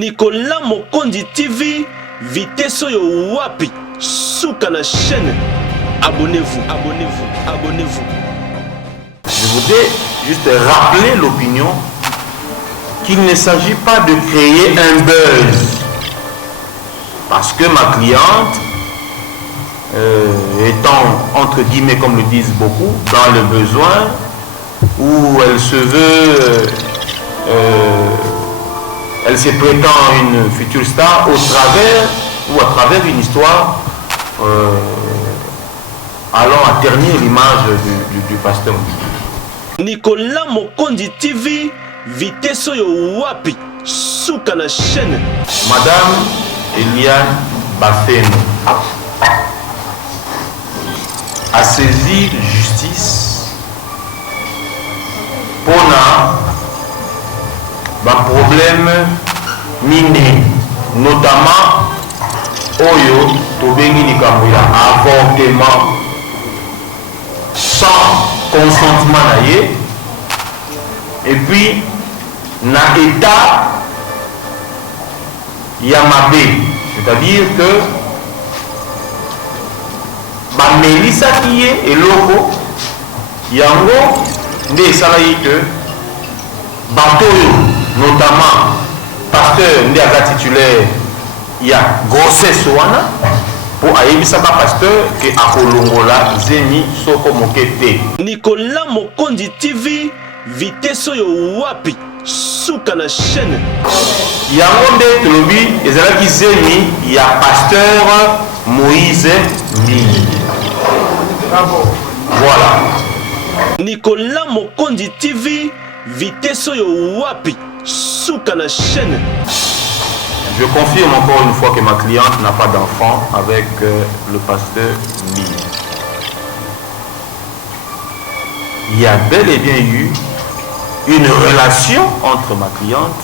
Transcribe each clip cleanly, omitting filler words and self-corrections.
Nicolas Mokondi TV, vitesse yo wapi, souka na chaîne. Abonnez-vous, abonnez-vous, abonnez-vous. Je voudrais juste rappeler l'opinion qu'il ne s'agit pas de créer un buzz. Parce que ma cliente, étant entre guillemets, comme le disent beaucoup, dans le besoin, où elle se veut, elle se prétend une future star à travers une histoire allant à ternir l'image du pasteur. Nicolas Mokondi TV, vitesse yo wapi, souka na chaîne. Madame Eliane Bafeno a saisi justice pour un problème miné, notamment Oyo Tobengi Nikamouya, avortement sans consentement naïe, et puis na état Yamabé, c'est-à-dire que Melissa qui est et logo Yango ne salayi que bateau notamment pasteur Ndiaga titulaire il y a grossesse wana pour ayebisa ba pasteur que akolongola zemi soko mokete. Nicolas Mokondi TV, vitesse yo wapi, souka na chaîne. Yango nde tolobi ezalaki zemi ya pasteur Moïse Mbi. Voilà. Nicolas Mokondi TV, vitesse yo wapi, souka na chaîne. Je confirme encore une fois que ma cliente n'a pas d'enfant avec le pasteur Mbi. Il y a bel et bien eu une relation entre ma cliente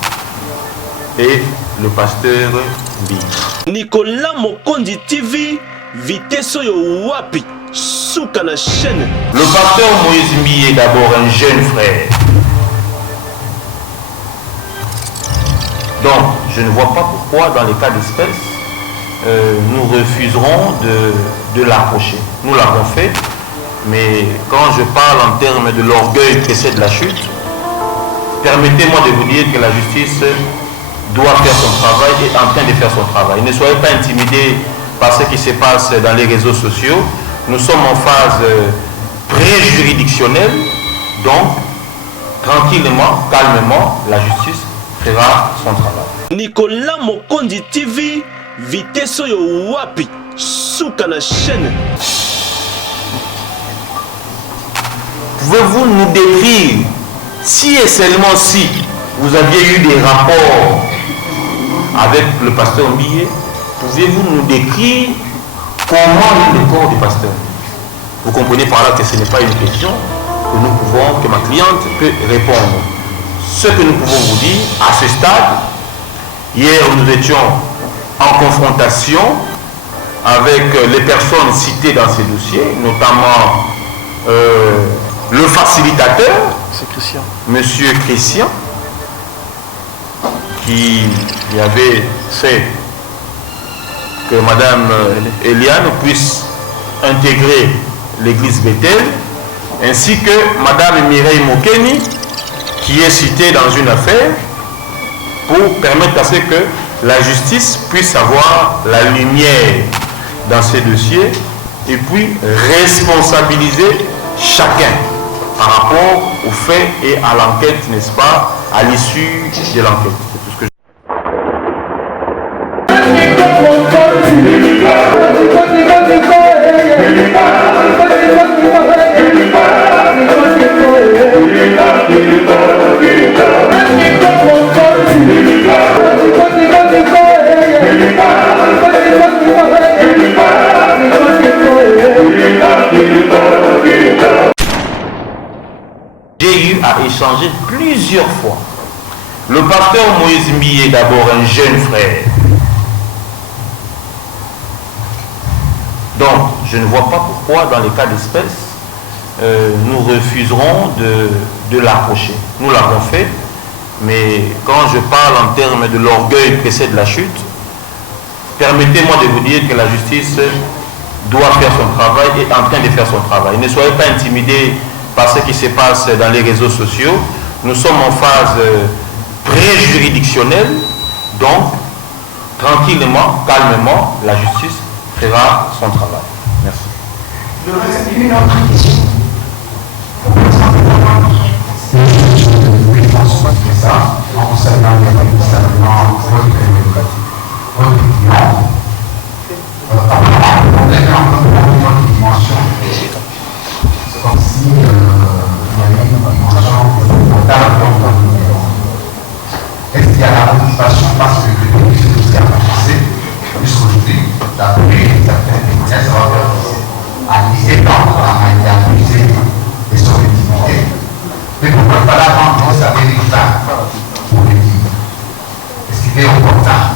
et le pasteur Mbi. Nicolas Mokondi TV, vitesse yo wapi, souka na chaîne. Le pasteur Moïse Mbi est d'abord un jeune frère. Donc, je ne vois pas pourquoi, dans les cas d'espèce, nous refuserons de l'approcher. Nous l'avons fait, mais quand je parle en termes de l'orgueil précède la chute, permettez-moi de vous dire que la justice doit faire son travail et est en train de faire son travail. Ne soyez pas intimidés par ce qui se passe dans les réseaux sociaux. Nous sommes en phase pré-juridictionnelle, donc tranquillement, calmement, la justice fera son travail. Nicolas Mokondi TV, vitesse yo wapi, souka na chaîne. Pouvez-vous nous décrire, si et seulement si vous aviez eu des rapports avec le pasteur Mbi, pouvez-vous nous décrire comment est le corps du pasteur? Vous comprenez par là que ce n'est pas une question que ma cliente peut répondre. Ce que nous pouvons vous dire à ce stade, hier nous étions en confrontation avec les personnes citées dans ces dossiers, notamment le facilitateur, Monsieur Christian, qui avait fait que Madame Eliane puisse intégrer l'église Bethel, ainsi que Madame Mireille Mokeni, qui est citée dans une affaire, pour permettre à ce que la justice puisse avoir la lumière dans ces dossiers et puis responsabiliser chacun par rapport aux faits et à l'enquête, n'est-ce pas, à l'issue de l'enquête. C'est tout ce que j'ai eu à échanger plusieurs fois. Le pasteur Moïse Mbi est d'abord un jeune frère. Donc, je ne vois pas pourquoi, dans les cas d'espèce, nous refuserons de l'approcher. Nous l'avons fait, mais quand je parle en termes de l'orgueil précède la chute, permettez-moi de vous dire que la justice doit faire son travail et est en train de faire son travail. Ne soyez pas intimidés par ce qui se passe dans les réseaux sociaux. Nous sommes en phase pré-juridictionnelle, donc tranquillement, calmement, la justice fera son travail. Merci. Je reste une autre question. Ça, en concernant votre client, on est en train de voir une dimension. C'est comme si il y avait une dimension totale. Est-ce qu'il y a la motivation parce que le député de ce avancé jusqu'aujourd'hui, d'après certains témoignages, ça va faire à liser dans la manière d'abuser de son intimité. Mais on ne peut pas l'attendre dans sa véritable pour le dire. Est-ce qu'il est opportun?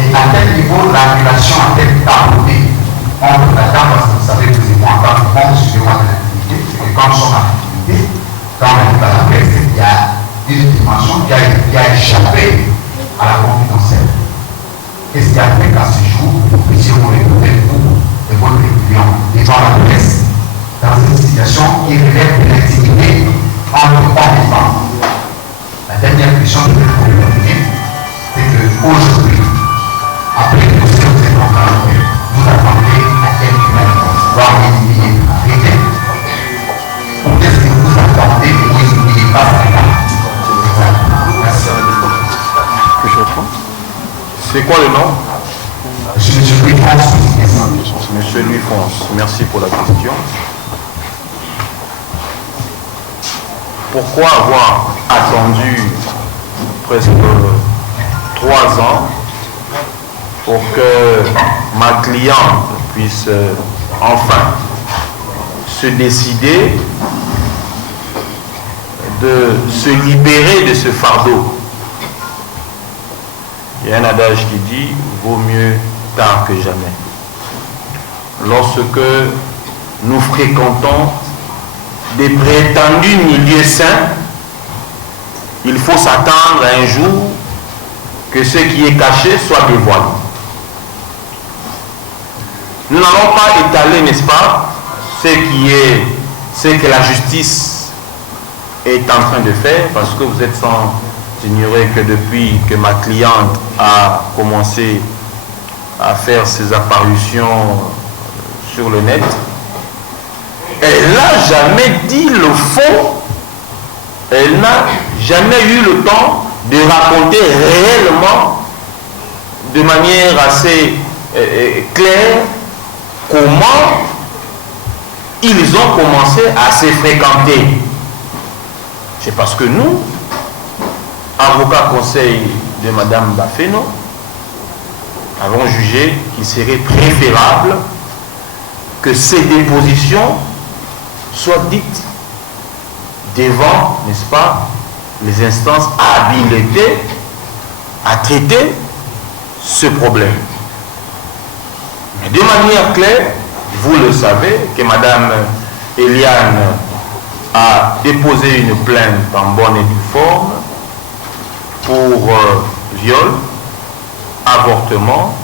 Et à quel niveau la relation a-t-elle abordée entre la dame, parce que vous savez, vous et moi, en tant que bon, suivez-moi de l'activité, c'est que quand nous sommes en activité, quand on arrive à la presse, il y a une dimension qui a échappé à la confidentielle. Qu'est-ce qui a fait qu'à ce jour, vous puissiez vous retrouver, vous et votre client, devant la presse, dans une situation qui relève de l'intimité entre hommes et femmes? La dernière question que je vais vous donner, c'est qu'aujourd'hui, après que vous êtes en train de vous attendez à quelques mètres, voire des milliers d'arrêtés, ou qu'est-ce que vous attendez et vous n'oubliez pas ça? Merci. C'est quoi le nom? Monsieur Louis France. Monsieur Louis France, merci pour la question. Pourquoi avoir attendu presque 3 ans pour que ma cliente puisse enfin se décider de se libérer de ce fardeau? Il y a un adage qui dit « vaut mieux tard que jamais ». Lorsque nous fréquentons des prétendus milieux sains, il faut s'attendre à un jour que ce qui est caché soit dévoilé. Nous n'allons pas étaler, n'est-ce pas, ce que la justice est en train de faire, parce que vous êtes sans ignorer que depuis que ma cliente a commencé à faire ses apparitions sur le net, elle n'a jamais dit le fond, elle n'a jamais eu le temps de raconter réellement, de manière assez claire, comment ils ont commencé à se fréquenter. C'est parce que nous, avocat conseil de Madame Bafeno, avons jugé qu'il serait préférable que ces dépositions soient dites devant, n'est-ce pas, les instances habilitées à traiter ce problème. Mais de manière claire, vous le savez, que Madame Eliane a déposé une plainte en bonne et due forme pour viol, avortement,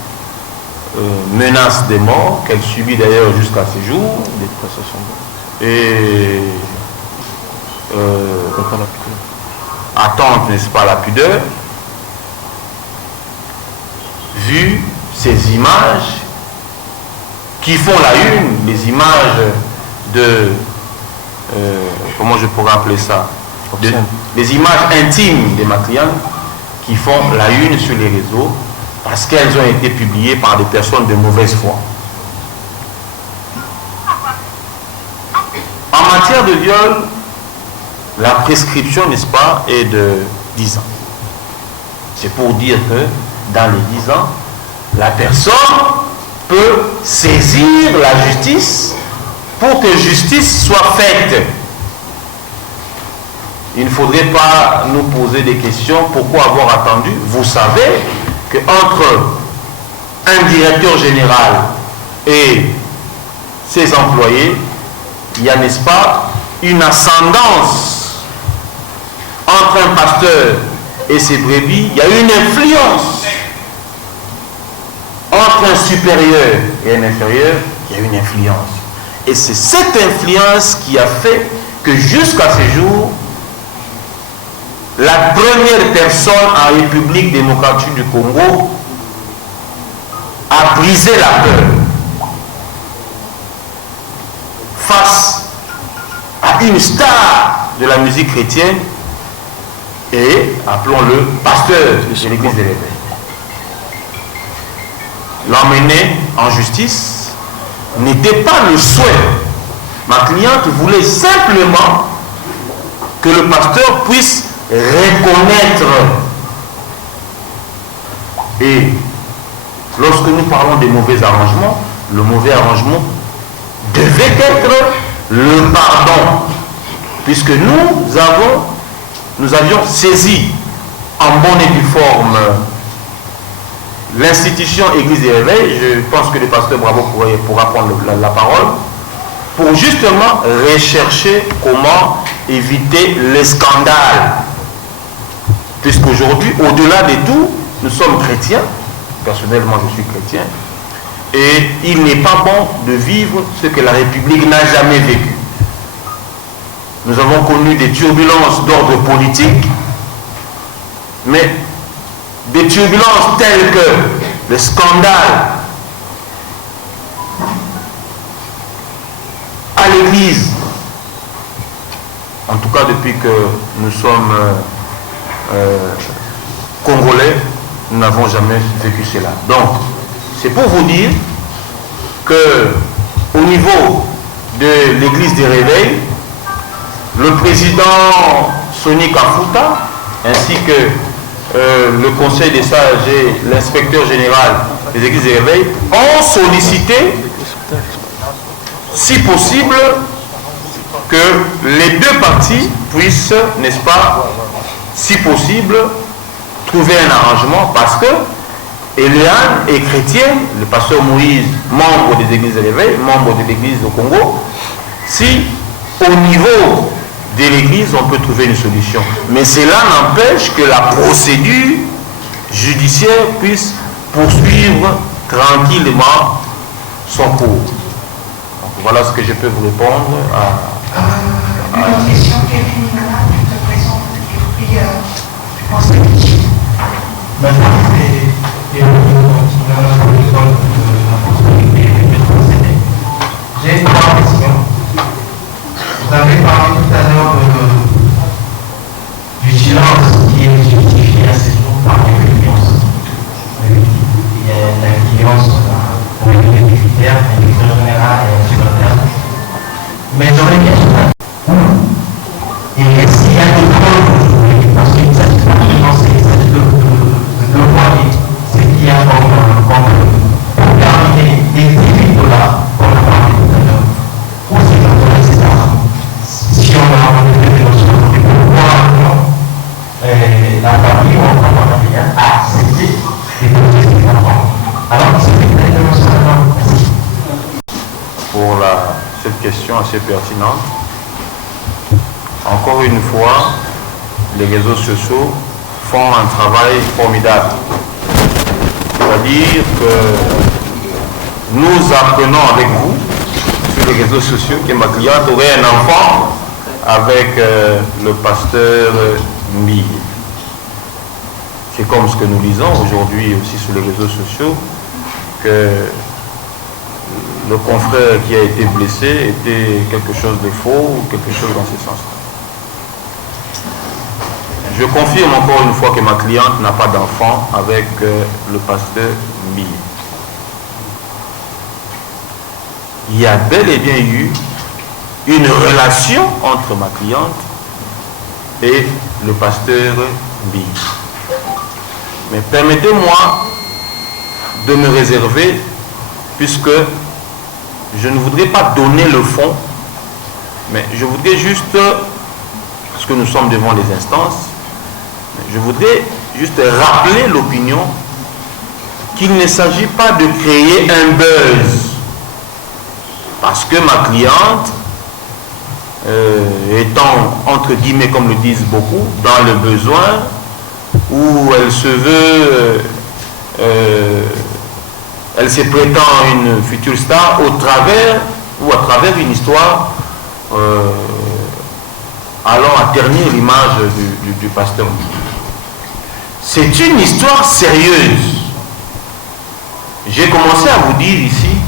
menace de mort, qu'elle subit d'ailleurs jusqu'à ce jour, et attente, n'est-ce pas, la pudeur, vu ces images qui font la une, les images de, comment je pourrais appeler ça, les images intimes de ma cliente qui font la une sur les réseaux parce qu'elles ont été publiées par des personnes de mauvaise foi. En matière de viol, la prescription, n'est-ce pas, est de 10 ans. C'est pour dire que dans les 10 ans, la personne peut saisir la justice pour que justice soit faite. Il ne faudrait pas nous poser des questions. Pourquoi avoir attendu? Vous savez qu'entre un directeur général et ses employés, il y a, n'est-ce pas, une ascendance entre un pasteur et ses brebis, il y a une influence. Entre un supérieur et un inférieur, il y a une influence. Et c'est cette influence qui a fait que jusqu'à ce jour, la première personne en République démocratique du Congo a brisé la peur face à une star de la musique chrétienne et, appelons-le, pasteur de l'église des Réveils. L'emmener en justice n'était pas le souhait. Ma cliente voulait simplement que le pasteur puisse reconnaître. Et lorsque nous parlons des mauvais arrangements, le mauvais arrangement devait être le pardon, puisque nous avions saisi en bonne et due forme l'institution Église des Réveils. Je pense que le pasteur Bravo pourra prendre la parole pour justement rechercher comment éviter les scandales. Puisqu'aujourd'hui, au-delà de tout, nous sommes chrétiens. Personnellement, je suis chrétien. Et il n'est pas bon de vivre ce que la République n'a jamais vécu. Nous avons connu des turbulences d'ordre politique, mais des turbulences telles que le scandale à l'Église, en tout cas depuis que nous sommes Congolais, nous n'avons jamais vécu cela. Donc, c'est pour vous dire que au niveau de l'Église des Réveils, le président Sonny Kafuta, ainsi que le Conseil des sages et l'inspecteur général des Églises des Réveils ont sollicité, si possible, que les deux parties puissent, n'est-ce pas, si possible, trouver un arrangement, parce que Eliane est chrétienne, le pasteur Moïse, membre des Églises de l'Éveil, membre de l'Église au Congo. Si au niveau de l'Église on peut trouver une solution, mais cela n'empêche que la procédure judiciaire puisse poursuivre tranquillement son cours. Donc, voilà ce que je peux vous répondre à une question, Kevin Nicolas, je te présente et puis je pense que maintenant, c'est j'ai trois questions. Vous avez parlé tout à l'heure du silence qui est justifié à ce jour par l'influence. Il y a l'influence pour les militaires, l'influence générale et l'influence. Mais j'aurais bien et s'il y a des preuves, parce qu'il ne s'agit pas de financer, il s'agit de voir ce qu'il y a comme pour terminer les 18 $, comme on a parlé tout à l'heure, où c'est dans etc. Si on a rencontré des notions, et pourquoi la famille ou encore la famille a accepté de poser ses enfants. Alors, c'est exactement ça. pour cette question assez pertinente. Encore une fois, les réseaux sociaux font un travail formidable. C'est-à-dire que nous apprenons avec vous, sur les réseaux sociaux, que ma cliente aurait un enfant avec le pasteur Mille. C'est comme ce que nous lisons aujourd'hui aussi sur les réseaux sociaux, que le confrère qui a été blessé était quelque chose de faux ou quelque chose dans ce sens-là. Je confirme encore une fois que ma cliente n'a pas d'enfant avec le pasteur Mille. Il y a bel et bien eu une relation entre ma cliente et le pasteur Mille. Mais permettez-moi de me réserver, puisque je ne voudrais pas donner le fond, mais je voudrais juste, parce que nous sommes devant les instances, je voudrais juste rappeler l'opinion qu'il ne s'agit pas de créer un buzz, parce que ma cliente étant, entre guillemets, comme le disent beaucoup, dans le besoin, où elle se veut, elle se prétend une future star au travers, ou à travers une histoire allant à ternir l'image du pasteur. C'est une histoire sérieuse. J'ai commencé à vous dire ici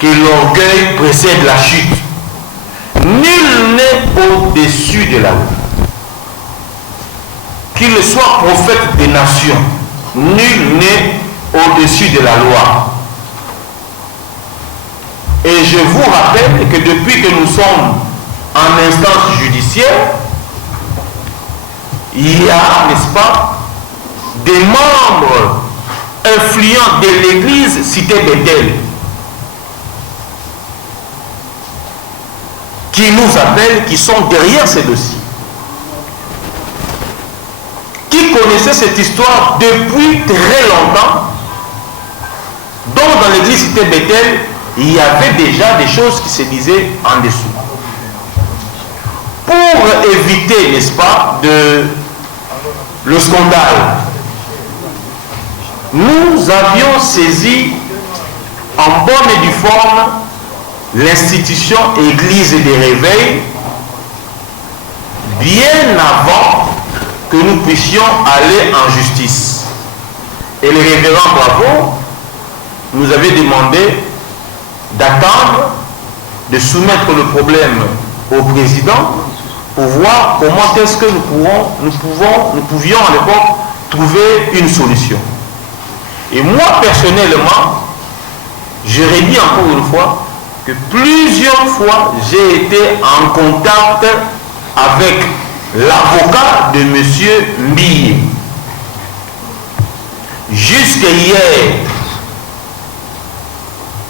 que l'orgueil précède la chute. Nul n'est au-dessus de la loi. Qu'il soit prophète des nations, nul n'est au-dessus de la loi. Et je vous rappelle que depuis que nous sommes en instance judiciaire, il y a, n'est-ce pas, des membres influents de l'église cité Bethel qui nous appellent, qui sont derrière ces dossiers, qui connaissaient cette histoire depuis très longtemps, dont dans l'église cité Bethel, il y avait déjà des choses qui se disaient en dessous. Pour éviter, n'est-ce pas, le scandale, nous avions saisi en bonne et due forme l'institution Église des Réveils bien avant que nous puissions aller en justice. Et le révérend Bravo nous avait demandé d'attendre, de soumettre le problème au président pour voir comment est-ce que nous pouvions à l'époque trouver une solution. Et moi personnellement, je redis encore une fois que plusieurs fois j'ai été en contact avec l'avocat de M. Mbille. Jusqu'à hier,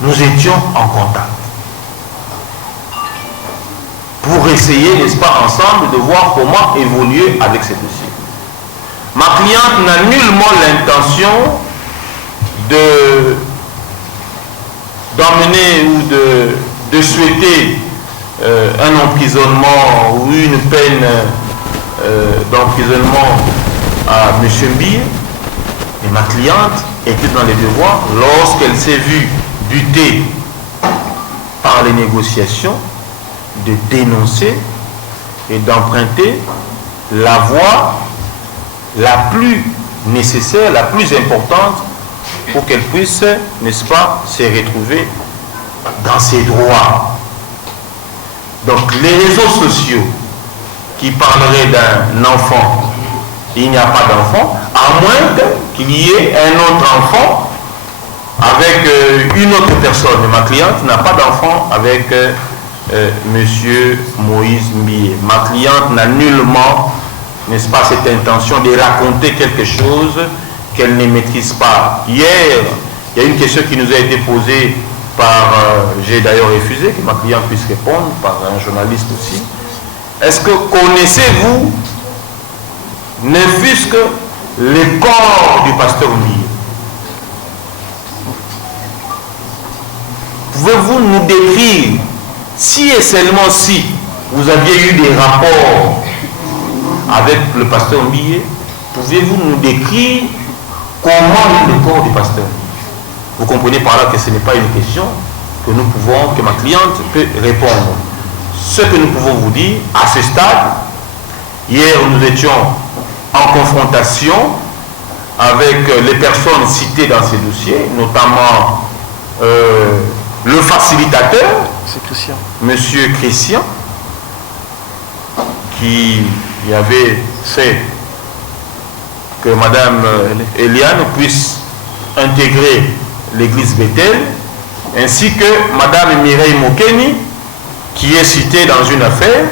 nous étions en contact pour essayer, n'est-ce pas, ensemble de voir comment évoluer avec ces dossiers. Ma cliente n'a nullement l'intention d'emmener ou de souhaiter un emprisonnement ou une peine d'emprisonnement à M. Mbille. Et ma cliente était dans les devoirs lorsqu'elle s'est vue butée par les négociations de dénoncer et d'emprunter la voie la plus nécessaire, la plus importante pour qu'elle puisse, n'est-ce pas, se retrouver dans ses droits. Donc les réseaux sociaux qui parleraient d'un enfant, il n'y a pas d'enfant, à moins qu'il y ait un autre enfant avec une autre personne. Ma cliente n'a pas d'enfant avec Monsieur Moïse Mbille. Ma cliente n'a nullement, n'est-ce pas, cette intention de raconter quelque chose qu'elle ne maîtrise pas. Hier, il y a une question qui nous a été posée par, j'ai d'ailleurs refusé que ma cliente puisse répondre, par un journaliste aussi. Est-ce que connaissez-vous, ne fût-ce que le corps du pasteur Mbille? Pouvez-vous nous décrire, si et seulement si vous aviez eu des rapports avec le pasteur Mbille, pouvez-vous nous décrire comment est le corps du pasteur? Vous comprenez par là que ce n'est pas une question que nous pouvons, que ma cliente peut répondre. Ce que nous pouvons vous dire, à ce stade, hier nous étions en confrontation avec les personnes citées dans ces dossiers, notamment le facilitateur, Monsieur Christian, qui avait fait que Madame Eliane puisse intégrer l'église Bethel, ainsi que Madame Mireille Mokeni, qui est citée dans une affaire,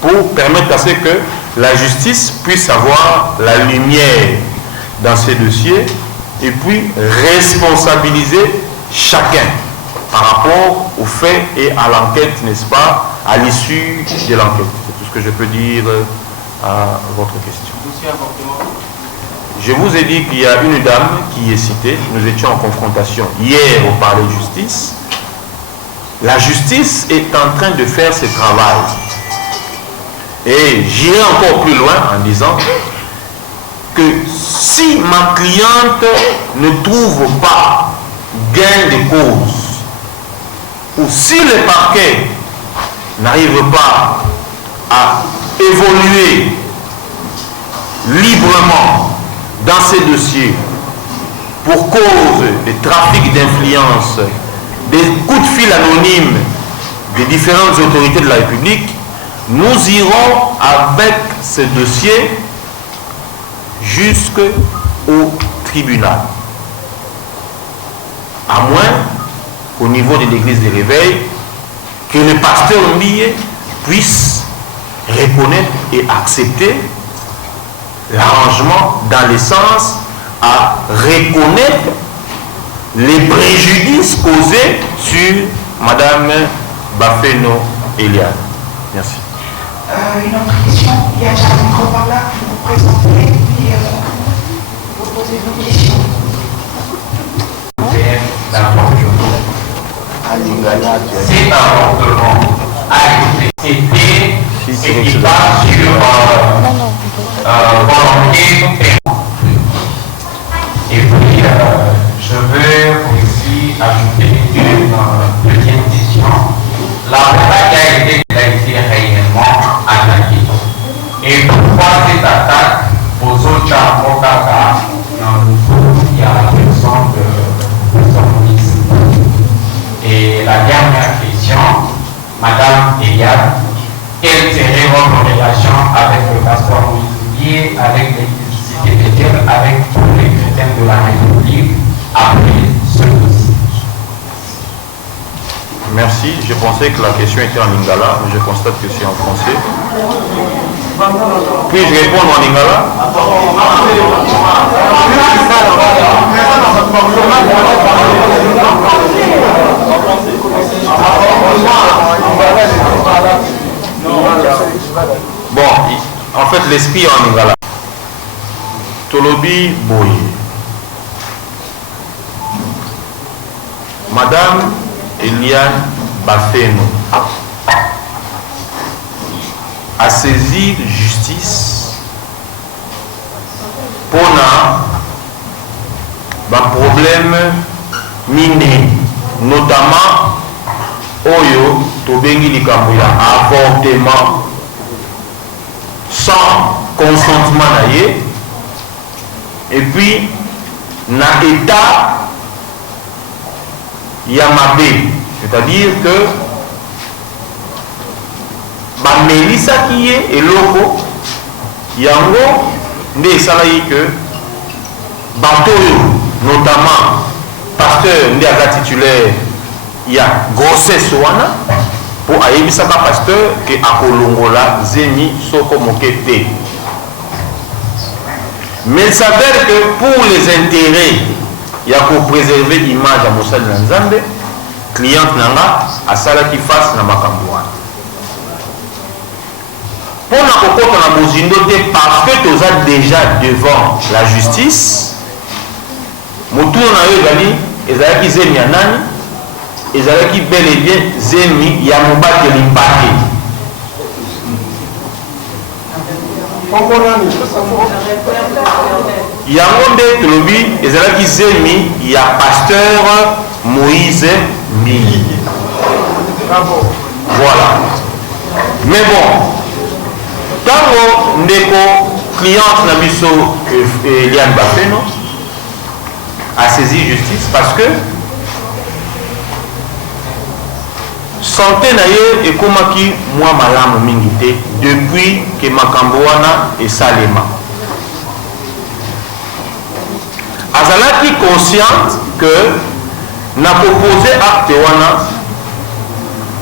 pour permettre à ce que la justice puisse avoir la lumière dans ces dossiers et puis responsabiliser chacun par rapport aux faits et à l'enquête, n'est-ce pas, à l'issue de l'enquête. C'est tout ce que je peux dire à votre question. Je vous ai dit qu'il y a une dame qui est citée. Nous étions en confrontation hier au palais de justice la justice est en train de faire ce travail. Et j'irai encore plus loin en disant que si ma cliente ne trouve pas gain de cause, ou si le parquet n'arrive pas à évoluer librement dans ces dossiers pour cause de trafic d'influence, des coups de fil anonymes des différentes autorités de la République, nous irons avec ce dossier jusqu'au tribunal. À moins qu'au niveau de l'église des réveils, que le pasteur Mbiye puisse reconnaître et accepter l'arrangement dans le sens à reconnaître les préjudices causés sur Madame Bafeno Eliane. Merci. Une autre question, il y a déjà un micro par là, vous vous présentez, puis vous posez vos questions. C'est un avortement à écouter. C'était ce qui passe sur volonté. Et puis, je veux aussi ajouter une petite question. La bataille a été réellement attaquée. Et pourquoi cette attaque aux autres Chamokaka dans le groupe, il y a la personne de communisme. Et la dernière question, Madame Eliane, quelle serait votre relation avec le pasteur Moïse, avec l'église, avec tous les chrétiens de la République après ce dossier? Merci. Je pensais que la question était en lingala, mais je constate que c'est en français. Puis-je répondre en lingala? Bon, en fait, l'esprit est en lingala. Tolobi Boye. Madame Eliane Bafeno a saisi justice pour un problème miné, notamment Oyo Tobengi likambo ya avortement sans consentement naïe, et puis na état Yamabé, c'est-à-dire que Melissa qui est et loco yango nde salayi que bateau notamment pasteur nde aza titulaire ya grossesse wana pour ayebisaka pasteur que akolongola zemi soko mokete. Mais il s'avère que pour les intérêts ya ko préserver l'image à Moussal Nzambe, cliente nanga asala qui fasse na makambo wana. Pour na kokota na bozindo te parce que tu as déjà devant la justice, motu na yo ezali ezalaki zemi ya nani, ezalaki bel et bien zemi ya mobateli mpate. Yango nde tolobi ezalaki zemi ya pasteur Moïse Mbiye. Voilà. Mais bon, tango ndeko cliente na biso Eliane Bafeno a saisi justice parce que santé na ye ekomaki mwa malamu mingi te depuis que makambo wana esalema. Azalaki consciente que na proposé acte wana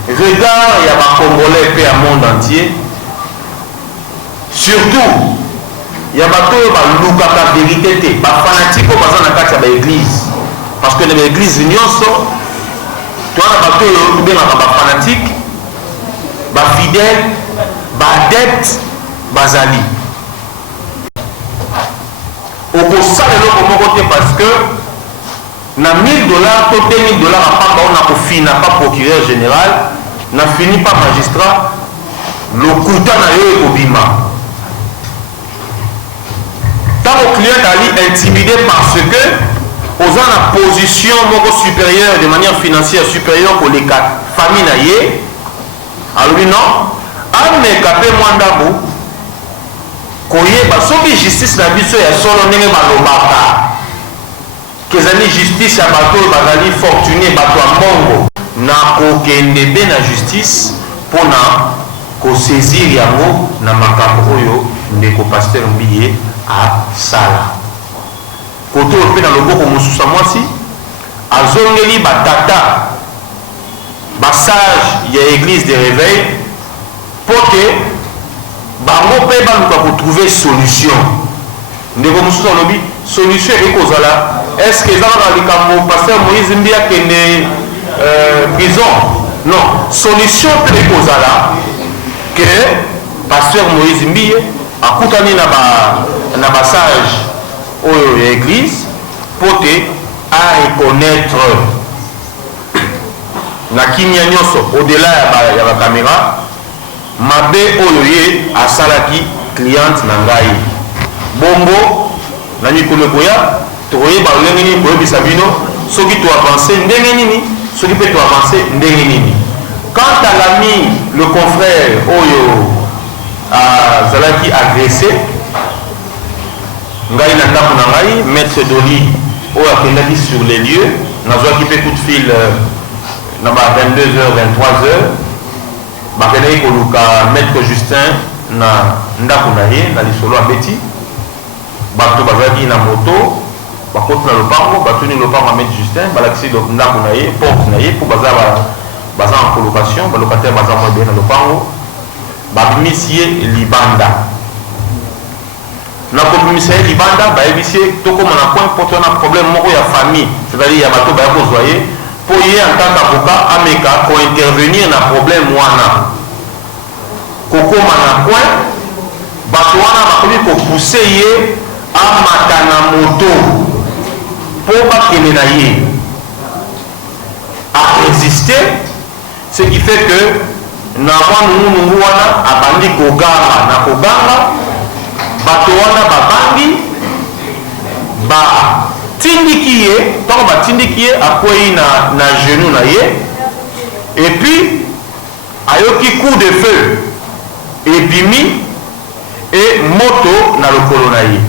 regard ya ba Congolais pe à monde entier, surtout ya bato ba lukaka vérité te ba fanatique ko baza na kati ya ba église, parce que na ba église nyonso toana bato yo tubengaka ba fanatique, ba fidèle, ba adepte bazali okosala eloko moko te parce que na 1000 dollars to 2000 dollars apamba on a kofina pas procureur général na fini pas magistrat lokuta na yo ekobima tant au client ali intimidé parce que aux en position moko supérieure de manière financière supérieure pour les quatre familles na ye alors non ameka pe mwandabu koyeba soki justice na biso ya solo ndenge balobaka kezali justice ya bato oyo bazali fortuné bato ya mbongo na kokende mpe na justice mpona kosaisir yango na makambo oyo ndeko paster Mbiye asala koto oyo mpe na loboko mosusu ya mwasi azongeli batata basage ya église de réveil mpo te bango mpe baluka kotrouve solution ndeko mosusu alobi solution ekoki kozala est-ce que eza kaka likambo paster Moïse Mbiye akende prison non solution mpe ekozala que paster Moïse Mbiye akutani na basage oyo ya église mpo te areconnaître na kimia nyonso au-delà ya bacaméra mabe oyo ye asalaki cliente na ngai bongo na mikolo ekoya tokoyeba lolenge nini koyebisa bino soki toavance ndenge nini soki mpe toavance ndenge nini quant à l'ami le confrère oyo azalaki agressé ngai na ndako na ngai maître Doli oyo akendaki sur les lieux nazwaki mpe coup de fil na ba 22h 23h bakendaki koluka maître Justin na ndako na ye na lisolo abeti bato bazalaki na moto bakoti na lopango batuni lopango ya maître Justin balakisi ndako na ye porte na ye mpo baza en colocation balocataire baza mwa ebele na lopango babimisi ye libanda na kobimisa ye libanda bayebisi ye tokóma na point mpo tona problème moko ya famille c'est-à-dire ya bato baya kozwa ye mpo ye en tant qu'avocat ameka kointervenir na problème wana kokóma na point bato wana bakoki kopousse ye amata na moto mpo bakende na ye arésister ce qui fait que na mwa nungunungu wana abandi koganga na koganga bato wana babandi batindiki ye ntango batindiki ye akwei na genou na ye et puis ayoki coup de feu ebimi et moto na lokolo na ye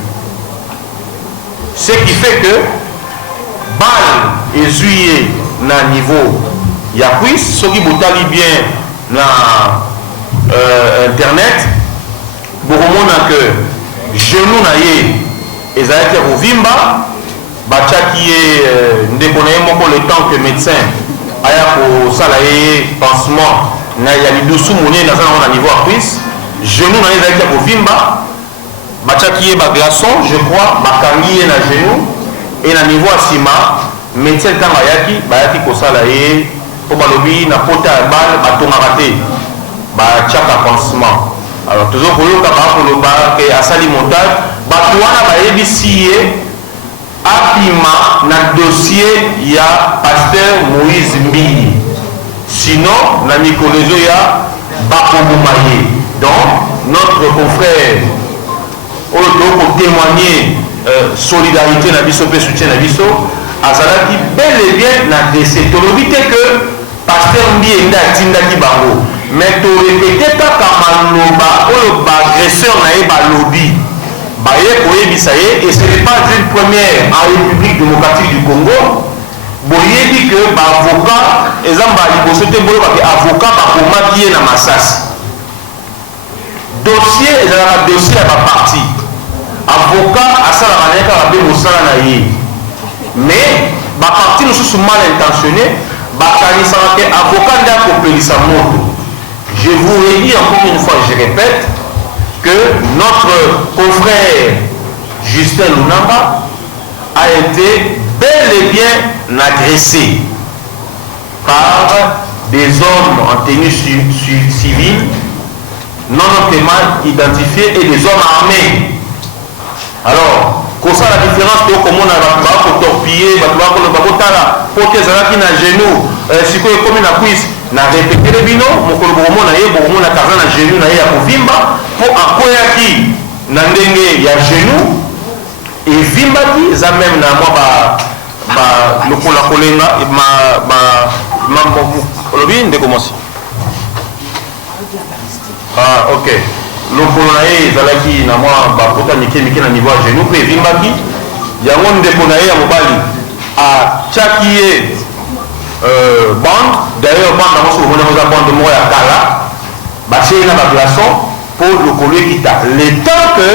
ce qui fait que balle ezwi ye na niveau ya cuisse soki botali bien na internet bokomona que genou na ye ezalaki ya kovimba batiaki ye ndeko na ye moko le temps que médecin aya kosala ye pansement na ya lidusu monene naza nango na niveau ya cuisse genou na ye ezalaki ya kovimba batiaki ye baglaçon je crois bakangi ye na genou e na niveau ya nsima médecin ntango ayaki bayaki kosala ye mpo balobi na pota ya bale batongaka te batiaka pansement alors tozo koyoka bakoloba ke asali montage bato wana bayebisi ye apima na dossier ya paster Moïse Mbiye sinon na mikolo ezo ya bakoboma ye donc notre confrère oyo tokotémoigner solidarité na biso mpe soutien na biso azalaki bel et bien na décès tolobi te que paster Mbiye nde atindaki bango mais torepete kaka maloba oyo baagresseur na ye balobi baye koyebisa ye et ce n'est pas une première en République démocratique du Congo boyebi que baavocat eza mbala liboso te boyoka ke avocat bakomaki ye na masasi dossier ezalaka dossier ya baparti avocat asalaka na ye kaka mpe mosala na ye mais baparti mosusu mal intentionné bakanisaka ke avocat nde akopelisa moto. Je vous redis encore une fois, je répète, que notre confrère Justin Lunamba a été bel et bien agressé par des hommes en tenue civile, non notamment identifiés, et des hommes armés. Alors, comme ça la différence, comment on a torpiller bato bakotala pote ezalaki na genou sikoyo ekomi na cuisse na répétele bino mokolo bokomona ye bokomona kaza na genou na ye ya kovimba mpo akweyaki na ndenge ya genou evimbaki eza meme na mwa lokola kolenga olobi ndeko mwasi ok lokolo na ye ezalaki na mwa bakota mike na niveau ya genou mpe evimbaki yango ndeko na ye ya mobali atiaki ye bande d'ailleurs bande yango soki omoni yango eza bande moko ya kala batie ye na baglaçon mpo lokolo ekita le temps que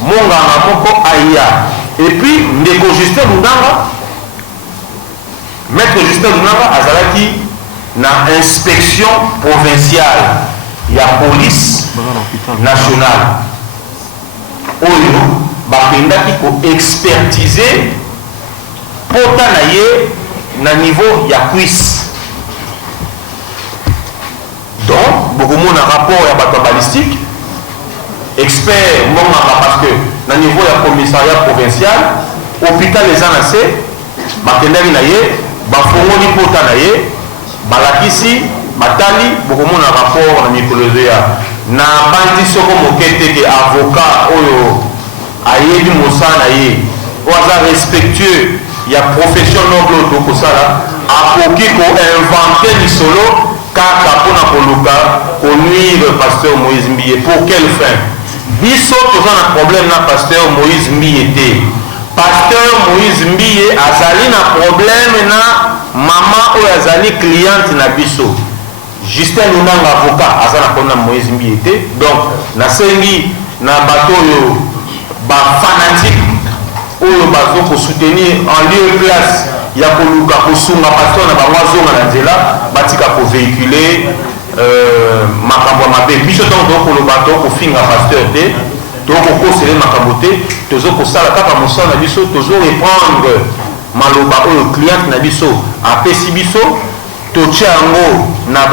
monganga moko aya et puis ndeko Justin Lundanga maître Justin Lundanga azalaki na inspection provinciale ya police nationale oyo bakendaki koexpertise pota na ye na niveau ya cuisse donc bokomona rapport ya bato ya balistique expert monganga parce que na niveau ya commissariat provincial hôpital eza na se bakendaki na ye bafongoli pota na ye balakisi batali bokomona rapport na mikolo ya na bandi soko moke teke avocat oyo ayebi mosala na ye oyo aza respectueux ya profession noble oyo tokosala akoki koinvente lisolo kaka mpona koluka konuire pasteur Moïse Mbiye. Pour quelle fin? Biso toza na problème na pasteur Moïse Mbiye te. Pasteur Moïse Mbiye azali na problème na mama oyo azali cliente na biso. Justin Lundanga avocat aza na problème na Moïse Mbiye te. Donc nasengi na bato oyo ba fanatique oyo bazo ko soutenir en lieu et place ya koluka kosunga pasteur na bango azonga na nzela batika ko véhiculer makambo ya mabe biso ntango tokoloba tokofinga pasteur te tokokosele makambo te tozokosala kaka mosala na biso tozoreprendre maloba oyo cliente na biso apesi biso totia yango na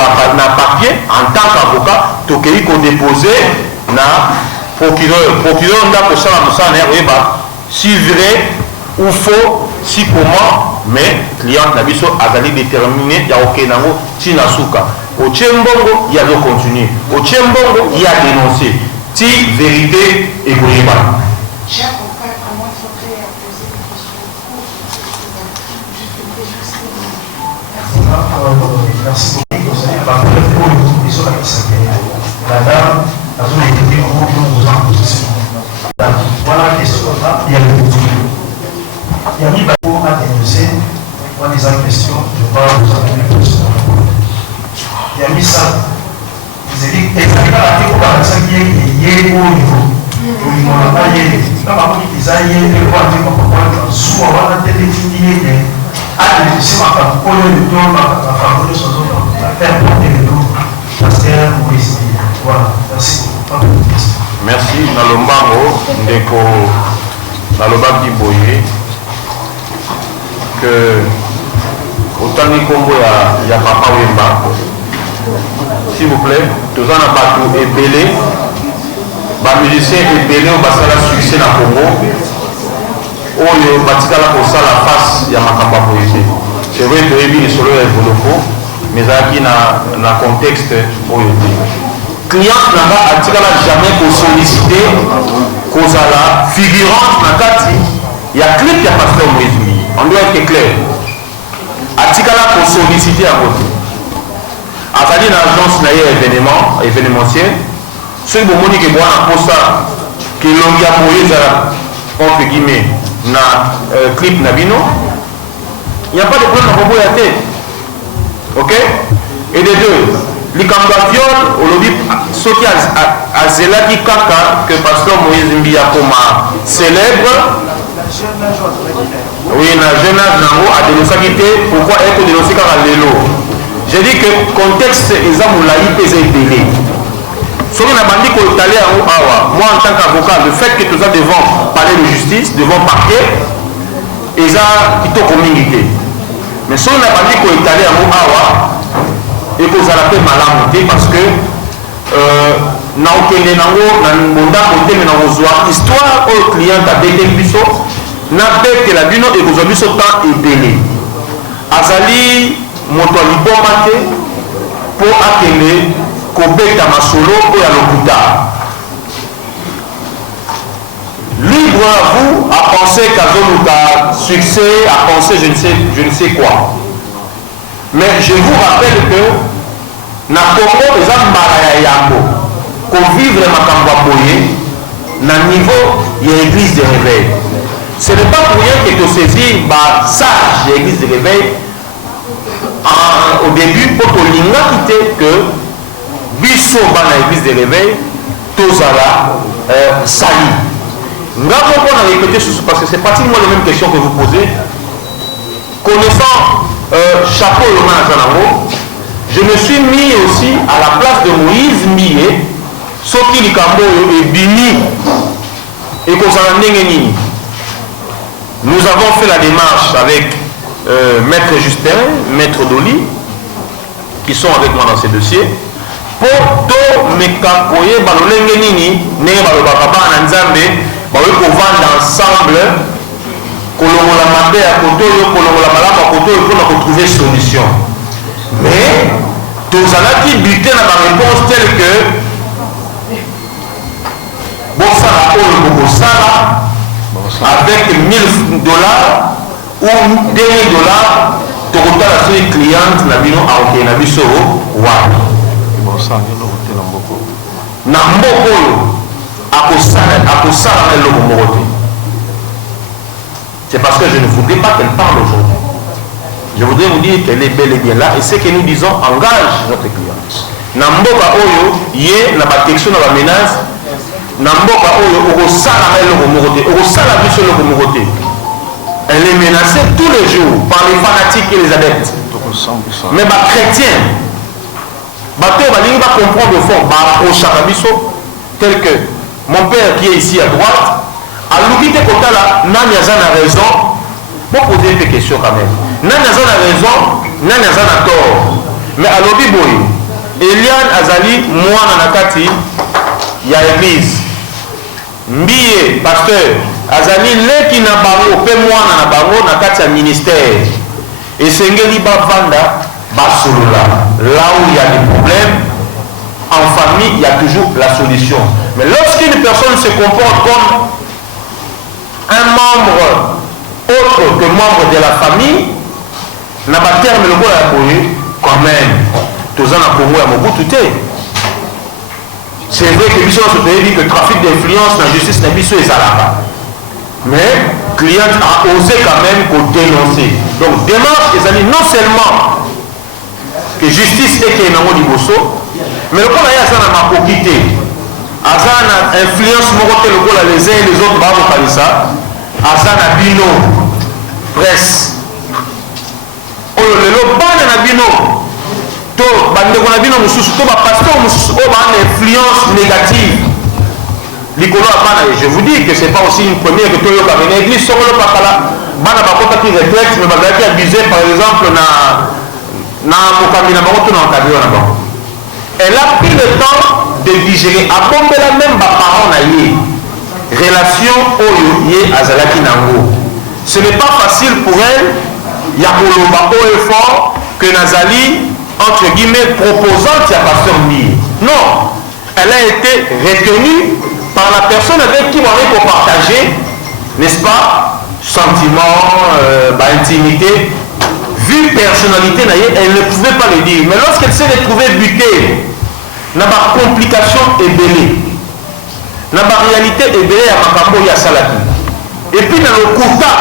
papier en tant qu'avocat tokei kodépose na procureur ndako osala mosala na ye koyeba si vrai ou faux si comment mais cliente na biso azali déterminé ya kokende yango ntina suka otie mbongo ya zocontinue otie mbongo ya dénoncer ti vérité ekoyebana. Cher confrère, comment il faudrait poser des questions Merci beaucoup. Vous savez, par contre, pour les questions qui s'appellent la dame, la zone a été en position. Voilà la question là, il y a le continu. Il y a mis Bako à dénoncer, on les a questions, je parle de ça, il y a mis ça. Vous avez dit, et ça n'est pas la théorie par ça qui est au niveau. On n'a pas yé. Quand on dit qu'ils aillent, ils vont dire qu'on peut soit on a télé qui est à l'édition, on va coller le dos, on va favoriser son zone, on va faire porter le dos. Pasteur Moïse. Voilà, merci. Merci. Nalombango, ndeko nalobaki boye que autant ni combo ya papa Wemba. S'il vous plaît, tous en a battu et belé. Les musiciens et belé au basala succès na Congo. Oyo batikala pour ça la face ya makamba poété. C'est vrai que ebi solo ya voloko, mais aki na contexte oyo te. Client nanga atikala jamais pour solliciter kozala figurante na kati ya clip ya pasteur Moïse Mbiye. On doit être clair. Atikala pour solliciter à côté. Azali na agence na ye événementiel. Ce que vous voyez que bwana posa que longia moyeza entre guillemets na clip na bino, il n'y a pas de problème à propos ya tête. OK? Et de deux, likambaviol au lobby soki azelaki kaka que pasteur Moïse Mbiye koma célèbre. Oui, na jeune âge nango a dénoncé te pourquoi être dénoncé kaka lelo. J'ai dit que le contexte est belé. Ce qui n'a pas dit qu'on est allé à Awa, moi en tant qu'avocat, le fait que tout ça devant palais de justice, devant parquet, et ça, il faut communiquer. Mais ce qui n'a pas dit qu'on est allé à Awa, et qu'on a fait mal parce que na okende nango na mbonda côté mais na ozwa histoire au client a bêté biso nabetela bino ekozwa biso temps ebele azali moto aliboma te mpo akende kobeta masolo oyo ya lokuta. Libre à vous à penser qu'Azoluka succès, à penser je ne sais quoi. Mais je vous rappelle que na Congo les ambara ya yambo qu'on vivre makambo boye na niveau il y a église de réveil. Ce n'est pas pour rien que tu saisis ba sage l'église de réveil au début pour que l'inga quitte que biso bana église de réveil tozala sali. Nous allons répéter parce que c'est pratiquement les mêmes questions que vous posez. Connaissant chapeau le manazanamo, je me suis mis aussi à la place de Moïse Mie, Soki Likambo et Bini et Kozandengenini. Nous avons fait la démarche avec Maître Justin, Maître Doli, qui sont avec moi dans ces dossiers, pour tout mekakoye balolengenini, ne balobakaba nanzambe. Pour vendre ensemble, kolongola mabe à côté, kolongola malama à côté pour trouver solution. Mais tous allons buter dans la réponse telle que bon ça avec $1000 ou $2000, tu as la cliente na bino aoke na biso wa. Bon ça na mboko c'est parce que je ne voudrais pas qu'elle parle aujourd'hui. Je voudrais vous dire qu'elle est bel et bien là et ce que nous disons engage notre cliente. Namboka oyo ye na batection na ba menace namboka oyo okosala eloko moko te okosala biso eloko moko te. Elle est menacée tous les jours par les fanatiques et les adeptes. Mais ba chrétiens bato balingi ba comprendre au fond ba approcher biso tel que mon père qui est ici à droite, à l'ouïté Kotala, Nani a raison, pour poser des questions quand même. Nani a raison, Nani a tort. Mais à l'obi boy, Eliane Azali, moi Nanakati, il y a l'église. Mbie, pasteur, Azali, les qui n'a pas fait moi Nanabaro, Nakati a ministère. Et Sengeli Bavanda, Basolula, là où il y a des problèmes, en famille, il y a toujours la solution. Mais lorsqu'une personne se comporte comme un membre autre que membre de la famille, n'a pas terme le mot à quand même. Tous en a Congo à Mobutu. C'est vrai que Bissot se dit que le trafic d'influence dans la justice n'est pas et ça là-bas. Mais le client a osé quand même pour dénoncer. Donc démarche, ils ont dit non seulement que justice est qu'il y a un Bosso, mais le cas là, ça n'a pas quitté. Azana influence morote le gola les uns et les autres babo kalisa. Azana bino presse. Oyo lelo bana na bino to bande ko na bino mususu to ba pasteur mususu o ba influence négative. Likolo bana je vous dis que c'est pas aussi une première que to yo ka venir église solo pa kala bana ba kota ki réflexe mais ba ki abusé par exemple na mokamina ba ko to na kabio na ba. Elle a pris le temps de digérer. À bombe la même parole na relation oyo ye azalaki nango. Ce n'est pas facile pour elle. Ya koloba oyo fort que Nazali entre guillemets proposante ya pasteur Mie. Non, elle a été retenue par la personne avec qui on a partager, n'est-ce pas, sentiments, intimité. Vu personnalité, elle ne pouvait pas le dire. Mais lorsqu'elle s'est retrouvée butée, n'a pas complication et belé. N'a pas réalité et belé à Makambo et à Salaki. Et puis dans le quota,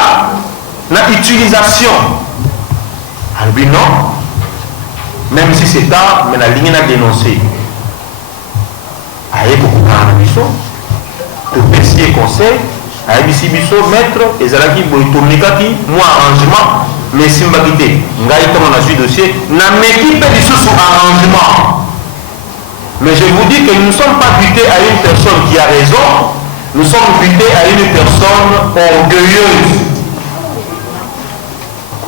dans l'utilisation. Alors oui, non. Même si c'est tard, mais la ligne a dénoncé. Aïe, beaucoup de gens, que Pessier conseil, aïe, ici, biso, maître, et Zalaki, Boïtomikati, moi, arrangement, mais Simbakité, Ngaï, comme on a su dossier, n'a m'équipe du sous arrangement. Mais je vous dis que nous ne sommes pas butés à une personne qui a raison, nous sommes butés à une personne orgueilleuse.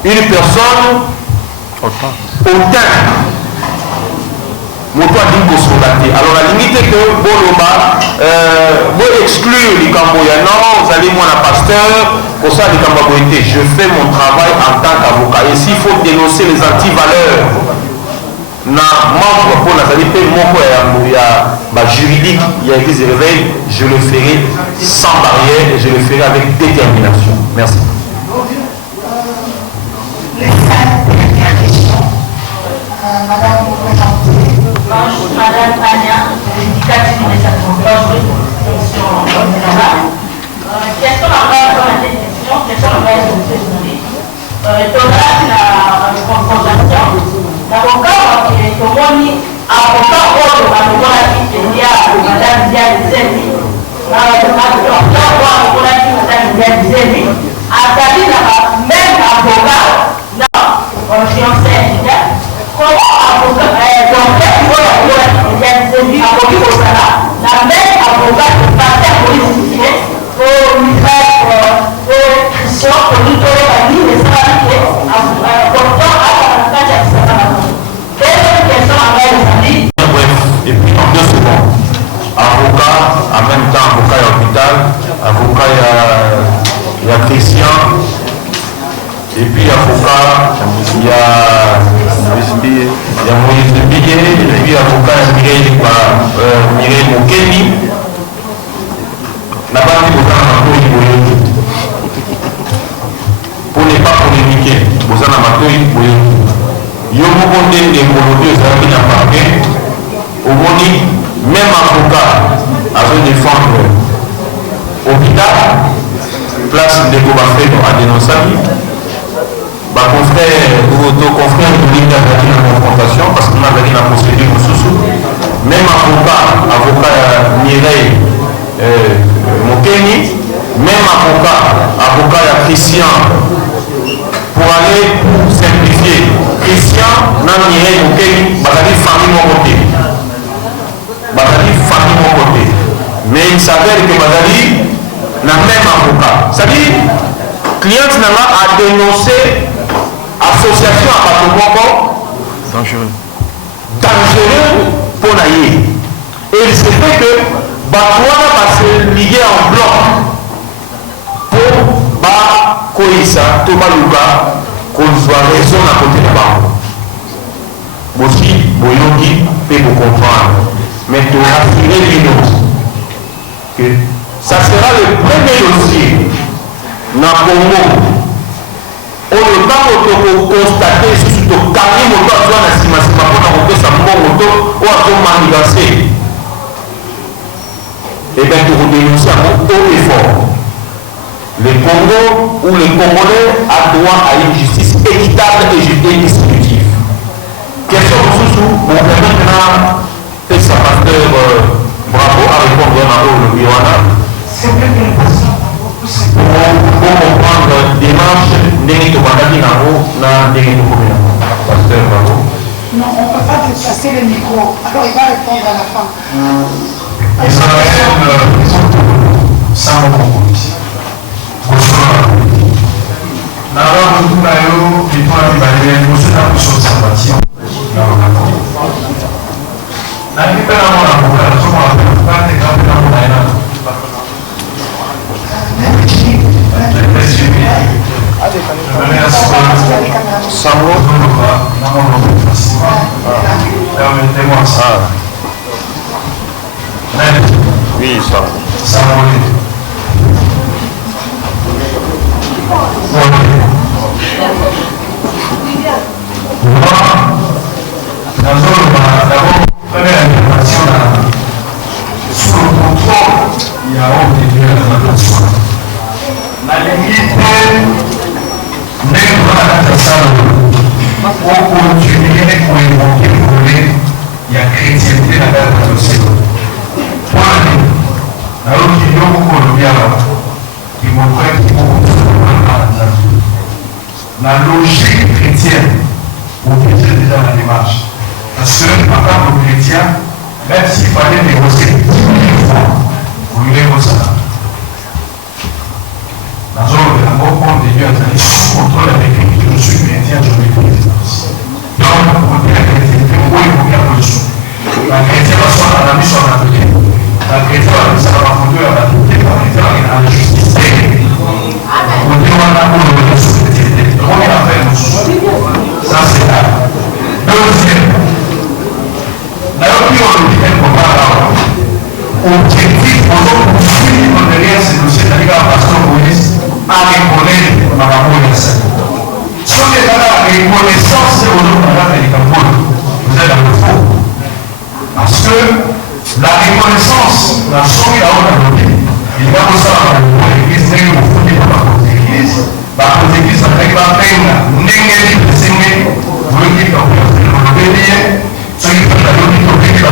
Une personne hautain. Alors la limite est que Boloba, vous exclure les Camboyans, vous allez moi la pasteur, pour ça, je fais mon travail en tant qu'avocat. Et s'il faut dénoncer les antivaleurs, juridique, il y a l'église de réveil, je le ferai sans barrière et je le ferai avec détermination. Merci. Les 5 dernières questions. Madame, vous présentez. Bonjour, Madame Tania, éducatrice de cette conférence. Question à la question, question à la question. Tolérance na confrontation. L'avocat qui est tomoni, avocat oyo alokolaki elia Madame Diane Zemi. Avocat oyo alokolaki Madame Diane Zemi. Azali na même avocat na fiancé. Comment avocat donc oyo alokolaki Diane Zemi akoki kosala na même avocat de parti à police pour Christian pour lui donner la ligne et ça va être important à la cage à sa deuxième question à Maël. Bref, et puis en 2 secondes, avocat, en même temps avocat à l'hôpital, avocat il y a Christian, et puis avocat, il y a Moïse Billet, et puis avocat Mireille Mokeni. Pour ne pas polémiquer, vous en avez même avocat à se défendre hôpital, place de Gobafredo à dénoncer. Confrère de l'État a la confrontation parce qu'on a gagné la procédure sous. Même avocat Mireille Mokeni, même avocat Christian, pour aller simplifier, Christian, n'a Mireille Mokeni, famille mon côté. Mais il s'avère que Badali n'a même avocat. C'est-à-dire, cliente n'a pas à dénoncer association à Batoboko dangereux pour naïe. Et il se fait que Batouana va se liguer en bloc pour Ba Koïsa, Tobaluka, qu'on soit raison à côté de Bango. Aussi, Boyogi peut vous comprendre. Mais tu rassurer l'autre que ça sera le premier dossier dans le Congo. On ne va pas constater sur le carré moto à toi dans la cima pour qu'on sa moto ou à ton manigancé. Et bien tu redénoncer à mon haut et fort. Le Congo ou le Congolais a droit à une justice équitable et distributive. Question sous mon permettre et sa pasteur Bravo à répondre à le Biwana. C'est plus qu'une question. Pour comprendre la démarche, pasteur Bravo. Non, on ne peut pas déplacer le micro. Alors il va répondre à la fin. Israël, sans compromis. Bonsoir. D'abord, nous avons dit que nous sommes en observation. Permettez-moi ça. Oui, ça. Ça d'abord, première information sous le contrôle, il y a honte de Dieu dans notre soin. La limite, même dans la salle, on continue pour évoquer le volet, il y a chrétienté dans la société. Point, la opinion pour le bien là, qui montrait qu'il faut la logique chrétienne, vous êtes déjà dans la démarche. Parce que, en tant que chrétien, même s'il fallait négocier 10 000 fois, vous lui négociez ça. Dans un bon de Dieu, c'est sous contrôle avec lui, je suis chrétien, je maîtrise. Donc, vous dites la chrétienté, où il faut faire le sou. La chrétienne va soit dans la mission à l'atelier. La chrétienne va faire la fondeur à l'atelier, la chrétienne va faire la justice. Vous ça. Si on est dans la reconnaissance, c'est vous êtes dans le faux. Parce que la reconnaissance, la somme là on a donné, il va pour ça pour l'église, n'est pas pour l'église, par l'église, ça fait pas peine, n'est pas signé, vous le dites, vous le payez, ceux qui font la logique, vous le dites,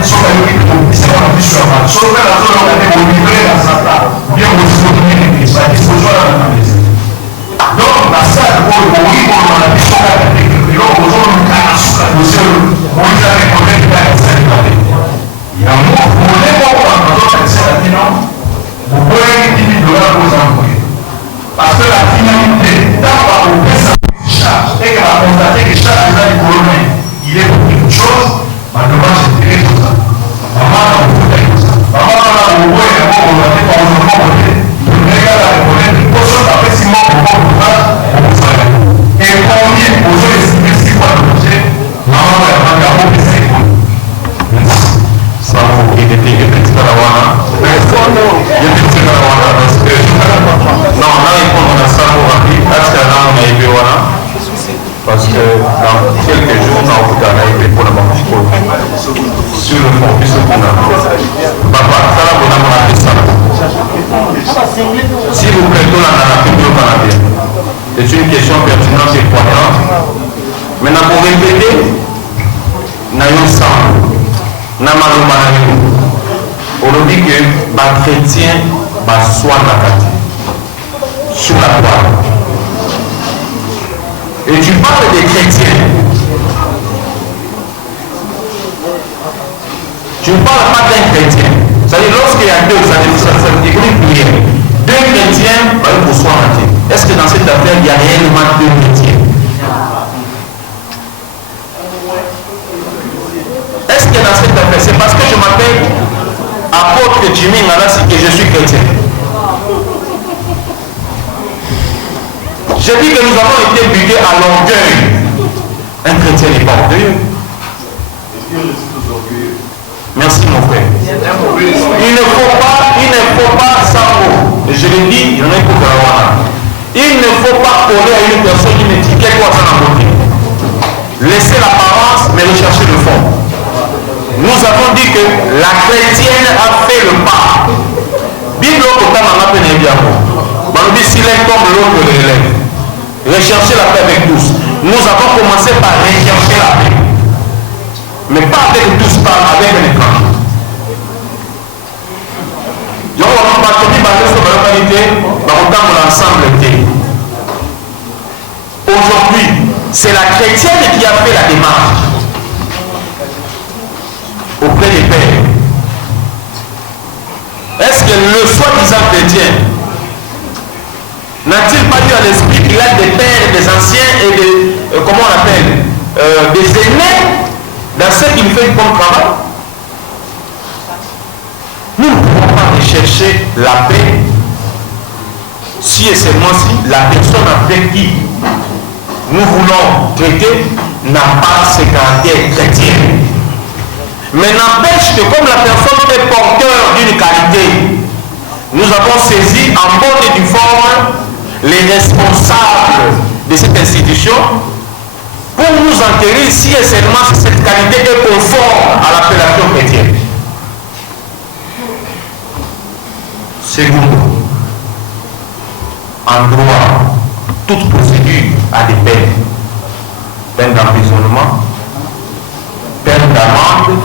sauf la logique, c'est pas la plus sur la sauf la zone, on a été livré dans sa table, bien vous soutenir l'église, à disposition de la maison. Donc, la salle pour le mourir, on a dit sur la tête, et là, aujourd'hui, on a sur la notion, on les a récoltés dans la salle de la tête. Il y a un mot, vous voulez voir dans notre salle de non, vous pouvez $10 000 vous envoyer. Parce que la finalité, tant qu'on fait ça, charge, et qu'on va constater que chaque fois du problème, il est pour quelque chose, on doit se tirer tout ça. Maman, on peut faire tout ça. Maman, on voit et on va faire par exemple, on regarde la reconnaître, une potion d'après 6 mois pour voir tout ça, on peut faire. Et combien de potions estimées 6 mois de projet, maman, on va faire un garçon qui s'est écouté. Sababu ikipatikana wana ikipatikana wana parce que non là il faut on a ça pour rapide parce que là on a été wana parce que dans quelques jours on a été pour la banque sur le fond puisque on a papa ça là on a fait ça s'il vous plaît tout la narrative au Canada c'est une question pertinente et poignante maintenant pour répéter n'ayons ça on dit que les chrétiens soient sur la toile. Et tu parles des chrétiens. Tu ne parles pas d'un chrétien. C'est-à-dire lorsqu'il y a deux, ça veut dire une prière. Deux chrétiens, il faut soit entier. Est-ce que dans cette affaire, il y a réellement deux chrétiens? Est-ce que dans cette affaire, c'est parce que je m'appelle apôtre Jimmy Ngalasi que je suis chrétien? Je dis que nous avons été butés à l'orgueil. Un chrétien n'est pas orgueilleux. Merci mon frère. Il ne faut pas sans mot. Je l'ai dit, il y en a pour il ne faut pas coller à une personne une étiquette ou à sa beauté. Laissez l'apparence, mais recherchez le fond. Nous avons dit que la chrétienne a fait le pas. Bible au côté m'a peine bien. On dit si l'un tombe, l'autre l'élève. Rechercher la paix avec tous. Nous avons commencé par rechercher la paix. Mais pas avec tous, pas avec les écran. Donc on va partir par la qualité, dans l'ensemble. Aujourd'hui, c'est la chrétienne qui a fait la démarche auprès des pères. Est-ce que le soi-disant chrétien n'a-t-il pas eu à l'esprit qu'il a des pères, des anciens et des, comment on appelle, des aînés dans ce qu'il fait comme travail? Nous ne pouvons pas rechercher la paix si et seulement si la personne avec qui nous voulons traiter n'a pas ce caractère chrétien. Mais n'empêche que comme la personne est porteur d'une qualité, nous avons saisi en bonne et due forme les responsables de cette institution pour nous enquérir si et seulement si cette qualité est conforme à l'appellation chrétienne. Secondo, en droit, toute procédure a des peines. Peine d'emprisonnement, peine d'amende,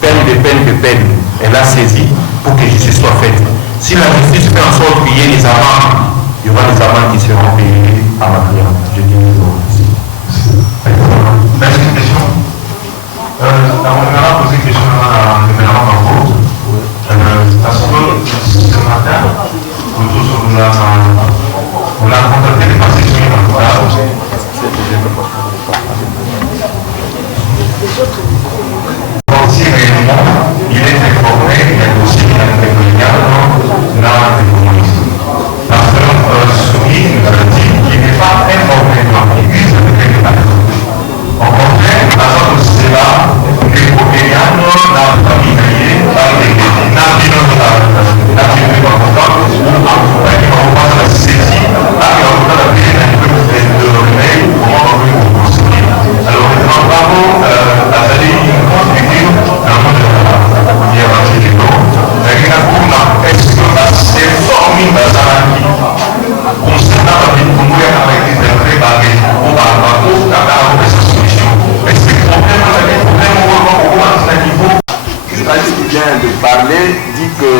peine de peine. Elle a saisi pour que justice soit faite. Si la justice fait en sorte qu'il y ait des amendes, il y aura des amendes qui seront payées à ma cliente. Je dis merci. Merci, une question. On a posé une question à le ménage en cours. Parce que ce matin, on a contacté les particuliers dans le cadre. Si réellement, il est informé, il y a aussi un prédominant dans les communistes. Parce que Soumi nous a dit qu'il n'est pas informé dans l'église avec les parents. Au contraire, la sorte de cela, les Popélianos, la famille, dans l'église, la débarquer au Baramako, dans la solution. Mais c'est le problème, à niveau. Le journaliste qui vient de parler dit que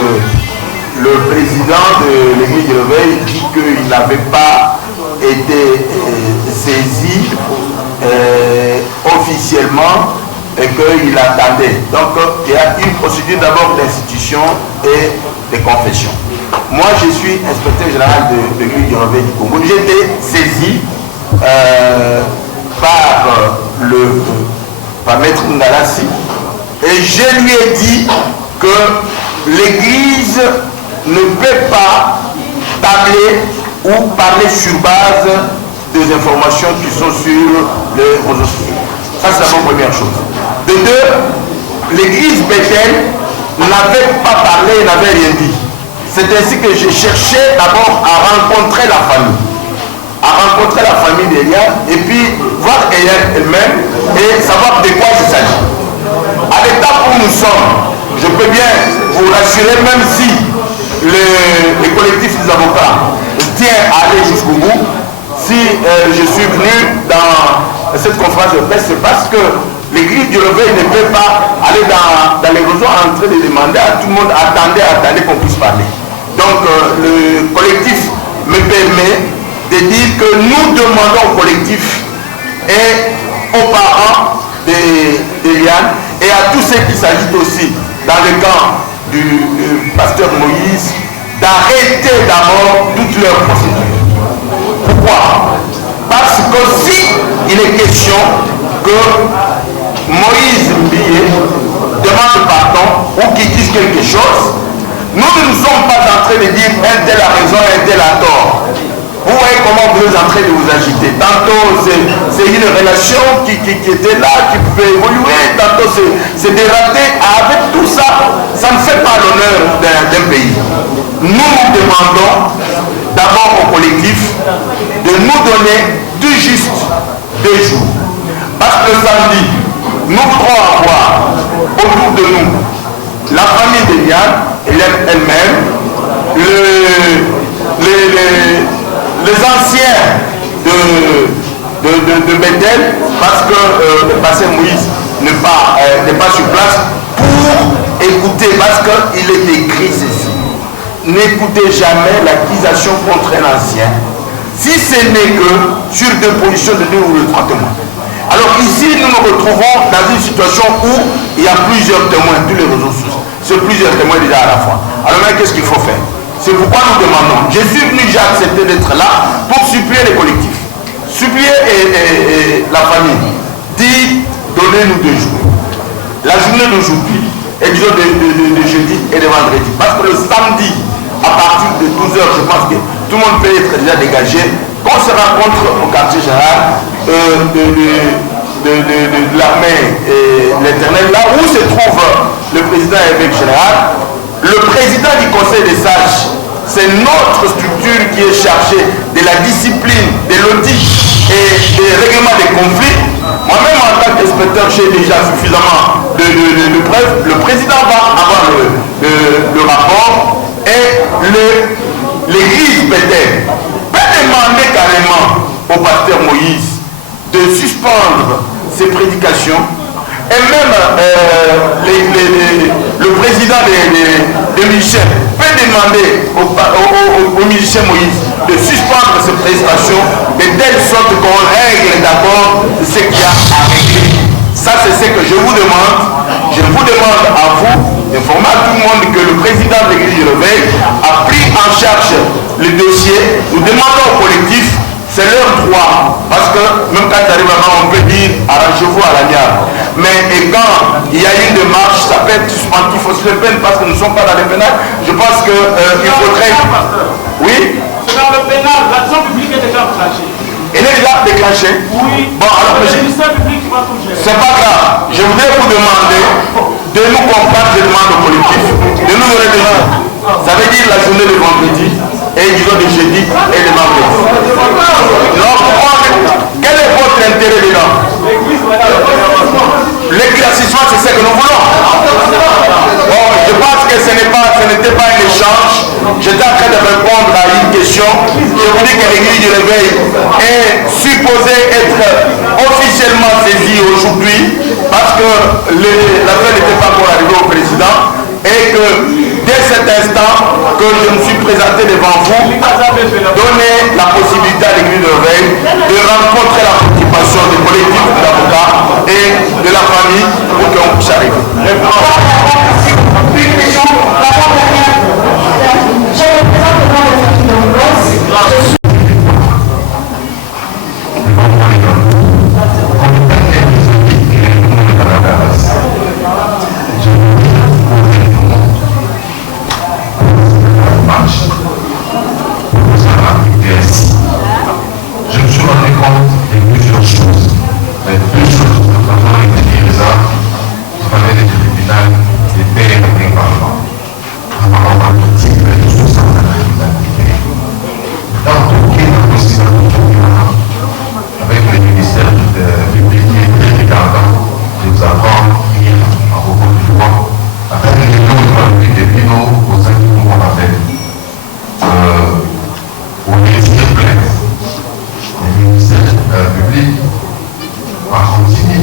le président de l'église du Réveil dit qu'il n'avait pas été saisi officiellement et qu'il attendait. Donc il y a une procédure d'abord d'institution et de confession. Moi je suis inspecteur général de l'église du Réveil du Congo. J'ai été saisi par Maître Ngalassi et je lui ai dit que l'église ne peut pas tabler ou parler sur base des informations qui sont sur les réseaux sociaux. Ça, c'est la première chose. De deux, l'église Bethel n'avait pas parlé, n'avait rien dit. C'est ainsi que j'ai cherché d'abord à rencontrer la famille d'Eliane et puis voir Eliane elle-même et savoir de quoi il s'agit. À l'étape où nous sommes, je peux bien vous rassurer, même si le collectif des avocats tient à aller jusqu'au bout, si je suis venu dans cette conférence de presse, c'est parce que l'église du Réveil ne peut pas aller dans les réseaux en train de demander à tout le monde, attendez qu'on puisse parler. Donc le collectif me permet de dire que nous demandons au collectif et aux parents d'Eliane et à tous ceux qui s'agitent aussi dans le camp du pasteur Moïse d'arrêter d'abord toutes leurs procédures. Pourquoi? Parce que si il est question que Moïse Mbiye demande pardon ou qu'il dise quelque chose, nous ne sommes pas en train de dire un tel a raison, un tel a tort. Vous voyez comment vous êtes en train de vous agiter. Tantôt c'est une relation qui était là, qui pouvait évoluer, tantôt c'est dératé. Avec tout ça, ça ne fait pas l'honneur d'un pays. Nous demandons d'abord au collectif de nous donner tout juste 2 jours. Parce que samedi, nous voudrons avoir autour de nous la famille d'Eliane elle-même, les anciens de Bethel, parce que le pasteur Moïse n'est pas sur place pour écouter, parce qu'il est écrit ceci. N'écoutez jamais l'accusation contre un ancien, si ce n'est que sur 2 positions de 2 ou de 3 témoins. Alors ici, nous nous retrouvons dans une situation où il y a plusieurs témoins, tous les réseaux sociaux. C'est plusieurs témoins déjà à la fois. Alors maintenant, qu'est-ce qu'il faut faire? C'est pourquoi nous demandons. Je suis venu, j'ai accepté d'être là pour supplier les collectifs. Supplier la famille. Dit, donnez-nous 2 jours. La journée d'aujourd'hui, et disons de jeudi et de vendredi. Parce que le samedi, à partir de 12h, je pense que tout le monde peut être déjà dégagé. Qu'on se rencontre au quartier général de l'armée et l'Éternel, là où se trouve le président et l'évêque général. Le président du conseil des sages, c'est notre structure qui est chargée de la discipline, de l'audit et des règlements des conflits. Moi-même, en tant qu'inspecteur, j'ai déjà suffisamment de preuves. Le président va avoir le rapport et l'église Bethel peut demander carrément au pasteur Moïse de suspendre ses prédications. Et même le président de Michel peut demander au musicien Moïse de suspendre ses prestations de telle sorte qu'on règle d'abord ce qu'il y a à régler. Ça, c'est ce que je vous demande. Je vous demande à vous d'informer à tout le monde que le président de l'église du Réveil a pris en charge le dossier. Nous demandons au collectif, c'est leur droit, parce que même quand tu arrives là-bas, on peut dire arrangez-vous à la nière. Mais quand il y a une démarche, ça peut être suspendu, il faut se le peine parce que nous ne sommes pas dans les pénales. Je pense qu'il faudrait. Oui? C'est dans le pénal, l'action publique est déjà déclenchée. Elle est déjà déclenchée? Oui. Bon, alors, le ministère public qui va tout gérer. C'est pas grave. Je voudrais vous demander de nous comprendre, je demande au collectif, de nous donner des jours. Ça veut dire la journée de vendredi et disons de jeudi et de vendredi. Non, pourquoi? Quel est votre intérêt dedans? L'éclaircissement, c'est ce que nous voulons. Bon, je pense que ce n'était pas un échange. J'étais en train de répondre à une question. vous dis que l'église du réveil est supposée être officiellement saisie aujourd'hui parce que l'affaire n'était pas encore arrivée au président et que dès cet instant que je me suis présenté devant vous, donner la possibilité à l'église de réveil de rencontrer la participation des collectifs d'avocats et de la famille pour qu'on puisse arriver. Je me suis rendu compte de plusieurs choses. Mais deux choses, notamment les dirigeants, il fallait des tribunaux, des pères et des parlements. Alors, on va dire que les choses sont dans la criminalité. Dans tout cas, la constitution avec le ministère public qui est très regardant, nous avons mis en beaucoup de droits. Avec les gens depuis nos cousins qui nous rappellent. Au ministère plainte. Le ministère public a continué.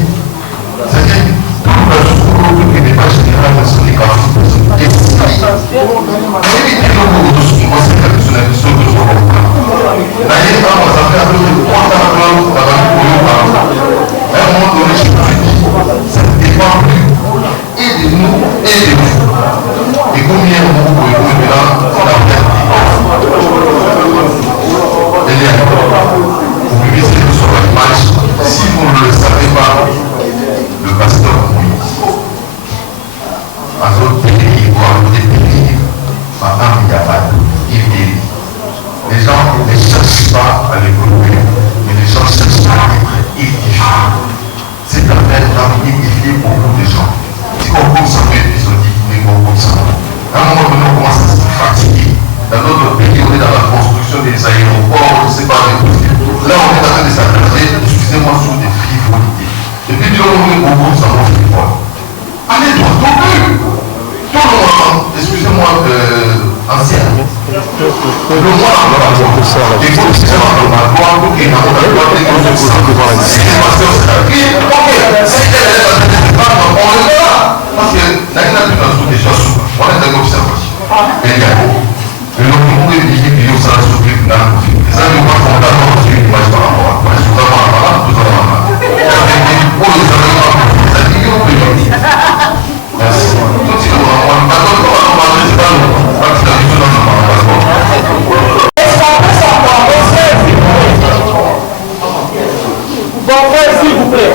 C'est-à-dire, tout le secours qui n'est pas général dans son écart, c'est ça ne dépend plus et de nous et de vous. Et combien vous pouvez là, vous vivez sur l'image. Si vous ne le savez pas, le pasteur Moïse, à d'autres pays, voire des pays, maintenant il n'y a pas il guérit. Les gens ne cherchent pas à l'évoluer, mais les gens cherchent à être édifiés. C'est la peine d'édifier beaucoup de gens. Si on commence à faire épisodique, mais on commence à un moment donné, on commence à se fatiguer. Dans notre pays, on est dans la construction des aéroports, je ne sais pas, des trucs. Là, on est en train de s'attarder, excusez-moi, sur des frivolités. Depuis que l'on est beaucoup, nous avons frivole. Allez, toi, tout le monde, excusez-moi, ancien. Le mois, des concessions de ma loi, et dans la loi des concessions, si les pasteurs s'arrivent, ok, si elle est dans cette époque, on le verra. Parce que la nature nous déjà souvent, on est dans l'observation. Mais il y a le nom de l'Église qui nous sera sur le tribunal. Ça ne va pas avoir une image par rapport à quoi. Nous avons un malade, nous avons un malade. Pour les événements, ça dit que nous pouvons. Merci. Donc, si nous avons un malade, on va manger, c'est pas nous. Parce que la vie, nous avons un passeport. S'il vous plaît.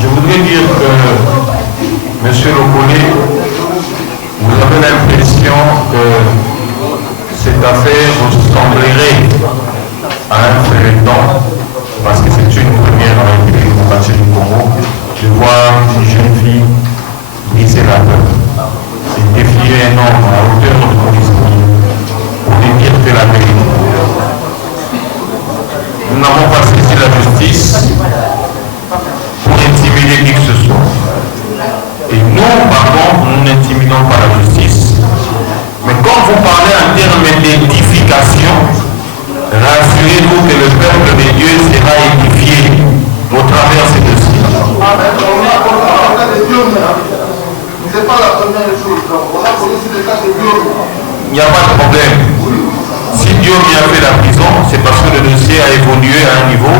Je voudrais dire que, Monsieur Lokole, vous avez l'impression que cette affaire vous semblerait à un feuilleton, parce que c'est une première en République démocratique du Congo, de voir une jeune fille briser la peur et défier un homme à hauteur de police pour lui dire que la vérité. Nous n'avons pas saisi la justice pour intimider qui que ce soit. Et nous, par contre, nous n'intimidons pas la justice. Mais quand vous parlez en termes d'édification, rassurez-vous que le peuple de Dieu sera édifié au travers de ces dossiers. C'est pas la première chose. On a connu des cas de viol. Il n'y a pas de problème. Si Dieu a fait la prison, c'est parce que le dossier a évolué à un niveau.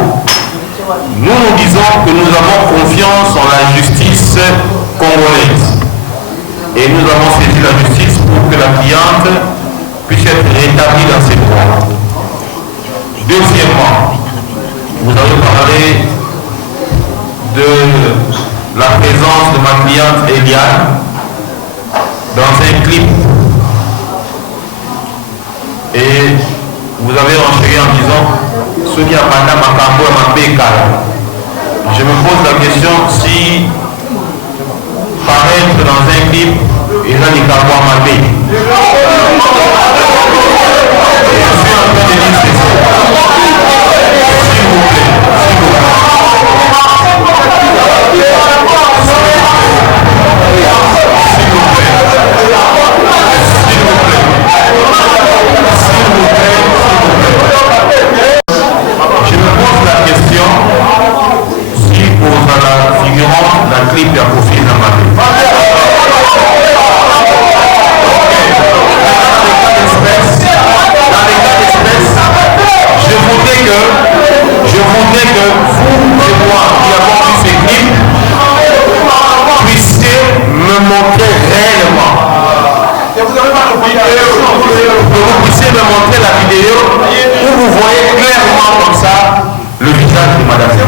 Nous nous disons que nous avons confiance en la justice congolaise. Et nous avons saisi la justice pour que la cliente puisse être rétablie dans ses droits. Deuxièmement, vous avez parlé de la présence de ma cliente Eliane dans un clip. Et vous avez enchaîné en disant ce qui a pendant ma cambo et ma bécale. Je me pose la question si paraître dans un clip et là les cambo à ma bé. Je suis en train de dire ceci. S'il vous plaît, s'il vous plaît. S'il vous plaît. vous puissiez me montrer la vidéo où vous voyez clairement comme ça le visage de madame. Je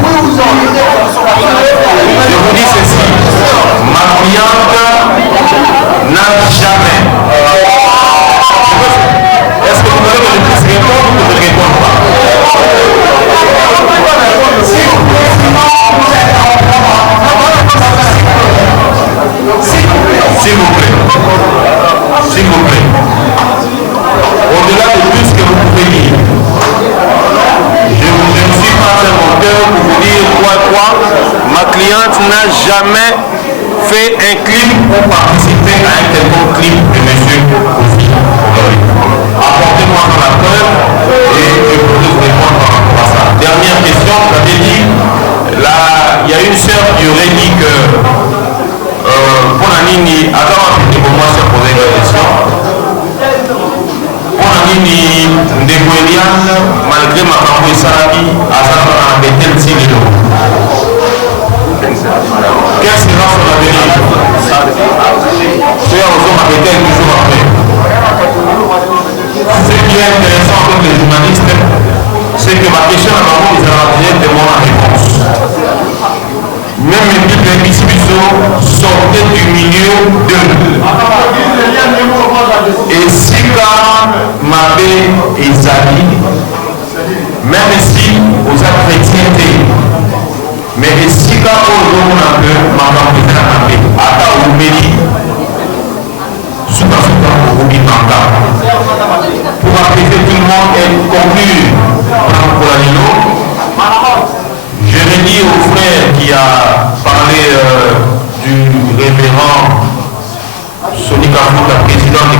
vous dis ceci, ma cliente n'a jamais. Est-ce que vous voulez que je puisse répondre ou que je ne réponde pas? S'il vous plaît. S'il vous plaît. Au-delà de tout ce que vous pouvez dire, je ne suis pas un menteur pour vous dire quoi. Ma cliente n'a jamais fait un clip pour participer à un quelconque clip de monsieur Kofi. Apportez-moi la preuve et je pourrai vous répondre par rapport à ça. Dernière question, vous avez dit, là, il y a une sœur qui aurait dit que pour la Nini, avant de moi se poser la question, pour la Nini, Ndegouelian, malgré ma campagne Saraki, à Sarah, Betel Sililo. Quel sera son avenir? C'est aux hommes à Betel toujours après. Ce qui est intéressant avec les journalistes, c'est que ma question à maman, ils ont de mon réponse. Même les bibles sortaient du milieu d'eux. Et Sika, Mabé et Zali, même si aux chrétienté, mais Sika, au nom un peu, Maman Mabé, Ata Oumeli, Souka ou Bimanga. Pour apaiser tout le monde et conclure pour la Nino, je vais dire au frère qui a parlé du révérend Sonika Fouka, président de